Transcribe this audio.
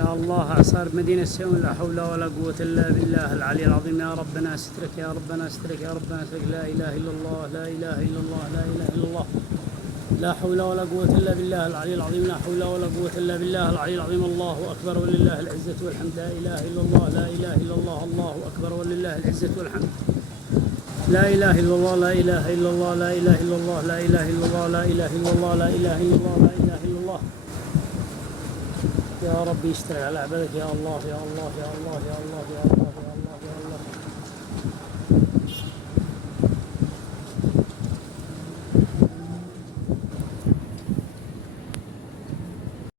يا الله أعصار مدينة سيون لا حول ولا قوة إلا بالله العلي العظيم. يا ربنا استرك يا ربنا استرك يا ربنا استرك. لا إله إلا الله لا إله إلا الله لا إله إلا الله. لا حول ولا قوة إلا بالله العلي العظيم. لا حول ولا قوة إلا بالله العلي العظيم. الله أكبر ولله العزة والحمد. لا إله إلا الله لا إله إلا الله. الله أكبر ولله العزة والحمد. لا إله إلا الله لا إله إلا الله لا إله إلا الله لا إله إلا الله لا إله إلا الله لا إله إلا الله لا إله إلا الله. يا ربي اشتري على عبادك يا الله يا الله يا الله يا الله يا الله.